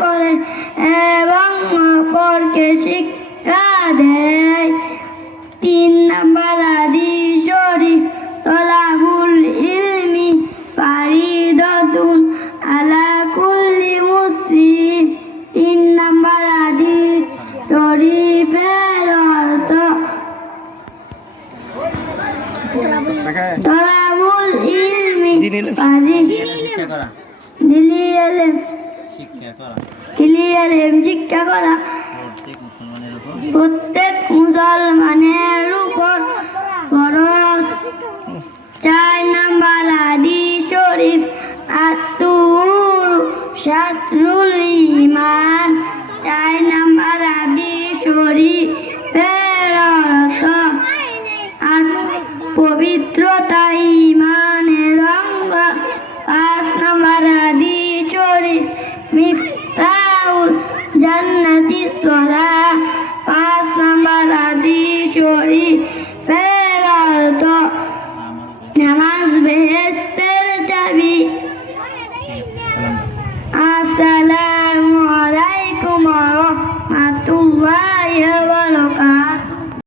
করে এবং অপরকে শিক্ষা দেয়। 3 নাম্বার হাদিস শরীফ তলাবুল ইলমি ফারিদাতুন আলা কুল্লি মুসলিম। 3 নাম্বার হাদিস শরীফের অর্থ তলাবুল ইলমি দিলি ইলম শিক্ষা করা প্রত্যেক মুসলমানের উপর ফরজ। 4 নাম্বার হাদিস শরীফ আত-তুহুর শাতরুল ঈমান। 4 নাম্বার হাদিস শরীফের অর্থ পবিত্রতা ঈমানের অঙ্গ। 5 নাম্বার হাদিস শরীফ মিফতাহুল জান্নাতিস সালাহ। 5 নাম্বার হাদিস শরীফ